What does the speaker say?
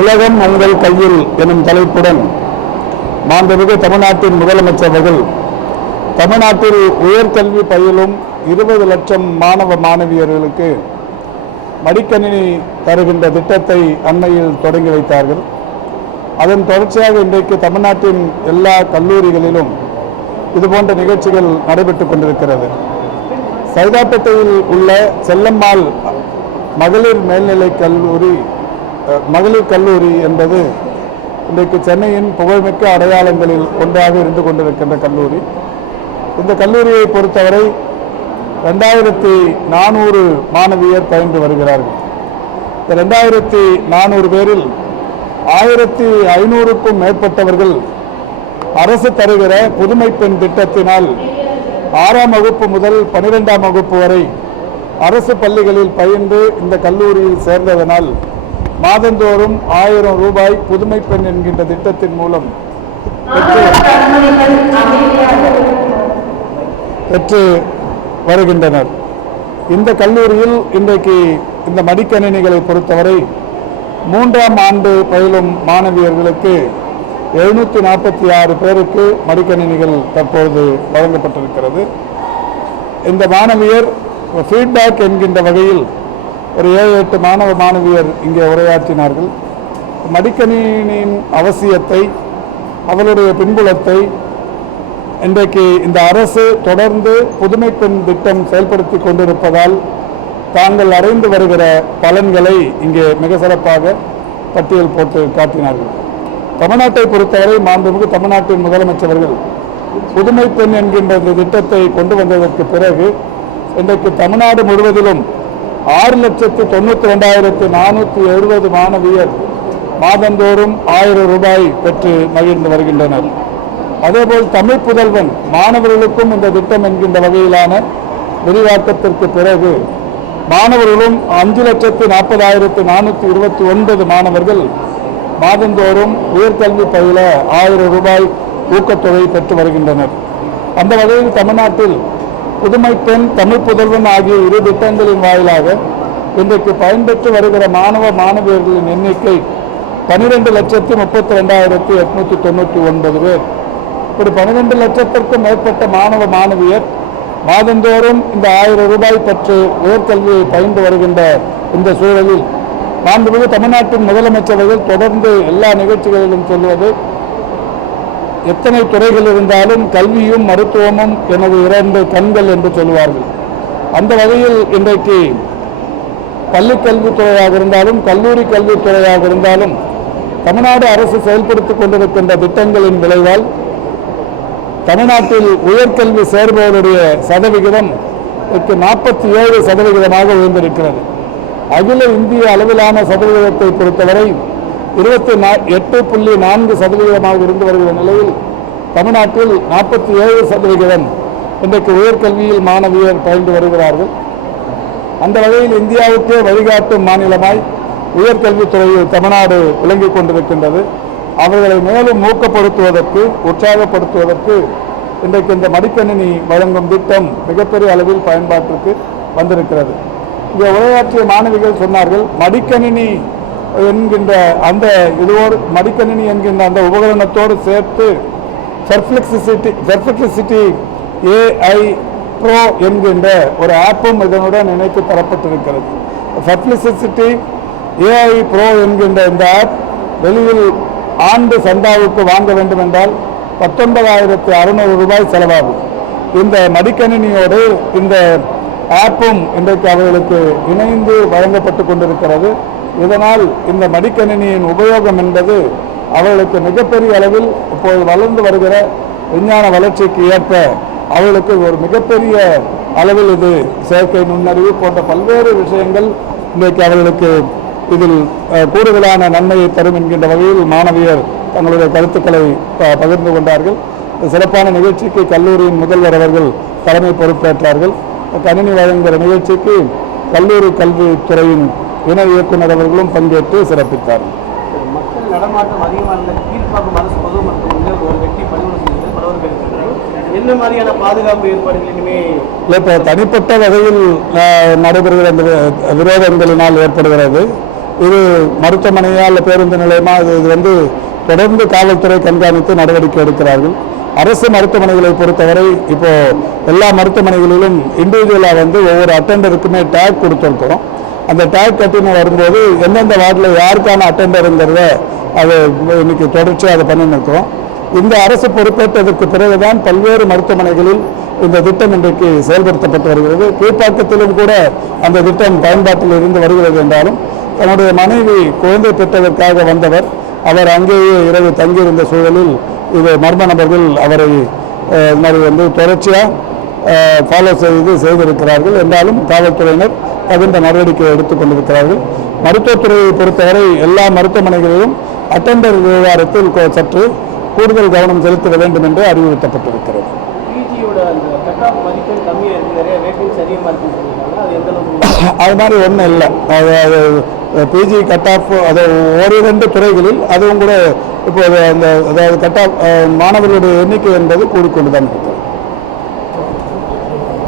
உலகம் உங்கள் கையில் எனும் தலைப்புடன் மாண்புமிகு தமிழ்நாட்டின் முதலமைச்சர் அவர்கள் தமிழ்நாட்டில் உயர்கல்வி பயிலும் 20 லட்சம் மாணவ மாணவியர்களுக்கு மடிக்கணினி தருகின்ற திட்டத்தை அண்மையில் தொடங்கி வைத்தார்கள். அதன் தொடர்ச்சியாக இன்றைக்கு தமிழ்நாட்டின் எல்லா கல்லூரிகளிலும் இதுபோன்ற நிகழ்ச்சிகள் நடைபெற்றுக் கொண்டிருக்கிறது. சைதாப்பேட்டையில் உள்ள செல்லம்மாள் மகளிர் கல்லூரி என்பது இன்றைக்கு சென்னையின் புகழ்மிக்க அடையாளங்களில் ஒன்றாக இருந்து கொண்டிருக்கின்ற கல்லூரி. இந்த கல்லூரியை பொறுத்தவரை 2400 மாணவியர் பயின்று வருகிறார்கள். இந்த 2400 பேரில் 1500க்கும் மேற்பட்டவர்கள் அரசு தருகிற புதுமை பெண் திட்டத்தினால் 6ஆம் வகுப்பு முதல் 12ஆம் வகுப்பு வரை அரசு பள்ளிகளில் பயின்று இந்த கல்லூரியில் சேர்ந்ததனால் மாதந்தோறும் 1000 ரூபாய் புதுமை பெண் என்கின்ற திட்டத்தின் மூலம் பெற்று வருகின்றனர். இந்த கல்லூரியில் இன்றைக்கு இந்த மடிக்கணினிகளை பொறுத்தவரை 3ஆம் ஆண்டு பயிலும் மாணவியர்களுக்கு 746 பேருக்கு மடிக்கணினிகள் தற்பொழுது வழங்கப்பட்டிருக்கிறது. இந்த மாணவியர் ஃபீட்பேக் என்கின்ற வகையில் ஒரு 7-8 மாணவ மாணவியர் இங்கே உரையாற்றினார்கள். மடிக்கணினியின் அவசியத்தை, அவளுடைய பின்புலத்தை, இன்றைக்கு இந்த அரசு தொடர்ந்து புதுமை பெண் திட்டம் செயல்படுத்தி கொண்டிருப்பதால் தாங்கள் அடைந்து வருகிற பலன்களை இங்கே மிக சிறப்பாக பட்டியல் போட்டு காட்டினார்கள். தமிழ்நாட்டை பொறுத்தவரை மாண்புமிகு தமிழ்நாட்டின் முதலமைச்சர்கள் புதுமை பெண் என்கின்ற திட்டத்தை கொண்டு வந்ததற்கு பிறகு இன்றைக்கு தமிழ்நாடு முழுவதிலும் 6,92,470 மாணவியர் மாதந்தோறும் 1000 ரூபாய் பெற்று மகிழ்ந்து வருகின்றனர். அதேபோல் தமிழ் புதல்வன் மாணவர்களுக்கும் இந்த திட்டம் என்கின்ற வகையிலான விரிவாக்கத்திற்கு பிறகு மாணவர்களும் 5,40,429 மாணவர்கள் மாதந்தோறும் உயர்கல்வி பயில 1000 ரூபாய் ஊக்கத்தொகை பெற்று வருகின்றனர். அந்த வகையில் தமிழ்நாட்டில் புதுமை பெண், தமிழ் புதல்வன் ஆகிய 2 திட்டங்களின் வாயிலாக இன்றைக்கு பயன்பெற்று வருகிற மாணவ மாணவியர்களின் எண்ணிக்கை 12,32,899 பேர். இப்படி 12 லட்சத்திற்கும் மேற்பட்ட மாணவ மாணவியர் மாதந்தோறும் இந்த 1000 ரூபாய் பெற்று உயர்கல்வியை பயின்று வருகின்ற இந்த சூழலில் மாண்புமிகு தமிழ்நாட்டின் முதலமைச்சர்கள் தொடர்ந்து எல்லா நிகழ்ச்சிகளிலும் சொல்வது, எத்தனை துறைகள் இருந்தாலும் கல்வியும் மருத்துவமும் எனது 2 கண்கள் என்று சொல்லுவார்கள். அந்த வகையில் இன்றைக்கு பள்ளி கல்வித்துறையாக இருந்தாலும் கல்லூரி கல்வித்துறையாக இருந்தாலும் தமிழ்நாடு அரசு செயல்படுத்திக் கொண்டிருக்கின்ற திட்டங்களின் விளைவால் தமிழ்நாட்டில் உயர்கல்வி சேர்பவருடைய சதவிகிதம் 47% உயர்ந்திருக்கிறது. அகில இந்திய அளவிலான சதவிகிதத்தை பொறுத்தவரை 28.4% இருந்து வருகிற நிலையில் தமிழ்நாட்டில் 47% இன்றைக்கு உயர்கல்வியில் மாணவியர் பயின்று வருகிறார்கள். அந்த வகையில் இந்தியாவுக்கே வழிகாட்டும் மாநிலமாய் உயர்கல்வித்துறையில் தமிழ்நாடு விளங்கிக் கொண்டிருக்கின்றது. அவர்களை மேலும் ஊக்கப்படுத்துவதற்கு, உற்சாகப்படுத்துவதற்கு இன்றைக்கு இந்த மடிக்கணினி வழங்கும் திட்டம் மிகப்பெரிய அளவில் பயன்பாட்டிற்கு வந்திருக்கிறது. இங்கே உரையாற்றிய மாணவிகள் சொன்னார்கள், மடிக்கணினி என்கின்ற அந்த மடிக்கணினி என்கின்ற அந்த உபகரணத்தோடு சேர்த்து சர்ஃப்ளெக்சிசிட்டி AI Pro என்கின்ற ஒரு ஆப்பும் இதனுடன் இணைத்து தரப்பட்டிருக்கிறது. சர்ஃப்ளெக்சிசிட்டி AI Pro என்கின்ற இந்த ஆப் வெளியில் ஆண்டு சந்தாவுக்கு வாங்க வேண்டும் என்றால் 19,600 ரூபாய் செலவாகும். இந்த மடிக்கணினியோடு இந்த ஆப்பும் இன்றைக்கு அவர்களுக்கு இணைந்து வழங்கப்பட்டு கொண்டிருக்கிறது. இதனால் இந்த மடிக்கணினியின் உபயோகம் என்பது அவர்களுக்கு மிகப்பெரிய அளவில் இப்போது வளர்ந்து வருகிற விஞ்ஞான வளர்ச்சிக்கு ஏற்ப அவர்களுக்கு ஒரு மிகப்பெரிய அளவில் இது செயற்கை நுண்ணறிவு போன்ற பல்வேறு விஷயங்கள் இன்றைக்கு அவர்களுக்கு இதில் கூடுதலான நன்மையை தரும் என்கின்ற வகையில் மாணவியர் தங்களுடைய கருத்துக்களை பகிர்ந்து கொண்டார்கள். சிறப்பான நிகழ்ச்சிக்கு கல்லூரியின் முதல்வர் அவர்கள் தலைமை பொறுப்பேற்றார்கள். கணினி வழங்குகிற நிகழ்ச்சிக்கு கல்லூரி கல்வித்துறையின் இணை இயக்குநர் அவர்களும் பங்கேற்று சிறப்பித்தார்கள். மக்கள் நடமாட்டம் அதிகமாக கீழ்ப்பாக்கம் அரசு பொது மருத்துவமனையில் ஒரு வெட்டி பதிவு செய்து பலவர்கள் என்ன மாதிரியான பாதுகாப்பு ஏற்பாடுகள் இனிமே இப்போ தனிப்பட்ட வகையில் நடைபெறுகிற அந்த விரோதங்களினால் ஏற்படுகிறது. இது மருத்துவமனையா இல்லை பேருந்து நிலையமா, இது வந்து தொடர்ந்து காவல்துறை கண்காணித்து நடவடிக்கை எடுக்கிறார்கள். அரசு மருத்துவமனைகளை பொறுத்தவரை இப்போ எல்லா மருத்துவமனைகளிலும் இண்டிவிஜுவலாக வந்து ஒவ்வொரு அட்டெண்டருக்குமே டேக் கொடுத்துருக்கிறோம். அந்த டேக் கட்டின்னு வரும்போது எந்தெந்த வார்டில் யாருக்கான அட்டெண்டருங்கிறத அது இன்னைக்கு தொடர்ச்சியாக அதை பண்ணின்னு இருக்கிறோம். இந்த அரசு பொறுப்பேற்றதற்கு பிறகுதான் பல்வேறு மருத்துவமனைகளில் இந்த திட்டம் இன்றைக்கு செயல்படுத்தப்பட்டு வருகிறது. கீழ்ப்பாக்கத்திலும் கூட அந்த திட்டம் பயன்பாட்டில் இருந்து வருகிறது என்றாலும் தன்னுடைய மனைவி குழந்தை பெற்றதற்காக வந்தவர், அவர் அங்கேயே இரவு தங்கியிருந்த சூழலில் இது மர்ம நபர்கள் அவரை மாதிரி வந்து தொடர்ச்சியாக ஃபாலோ செய்திருக்கிறார்கள். என்றாலும் காவல்துறையினர் தகுந்த நடவடிக்கை எடுத்துக் கொண்டிருக்கிறார்கள். மருத்துவத்துறையை பொறுத்தவரை எல்லா மருத்துவமனைகளிலும் அட்டெண்டர் விவகாரத்தில் சற்று கூடுதல் கவனம் செலுத்த வேண்டும் என்று அறிவுறுத்தப்பட்டிருக்கிறது. அது மாதிரி ஒன்றும் இல்லை. பிஜி கட் ஆஃப் அது ஒரு 2 துறைகளில் அதுவும் கூட இப்போது அந்த அதாவது கட் ஆஃப் மாணவர்களுடைய எண்ணிக்கை என்பது கூடிக்கொண்டு தான் இருக்கிறது.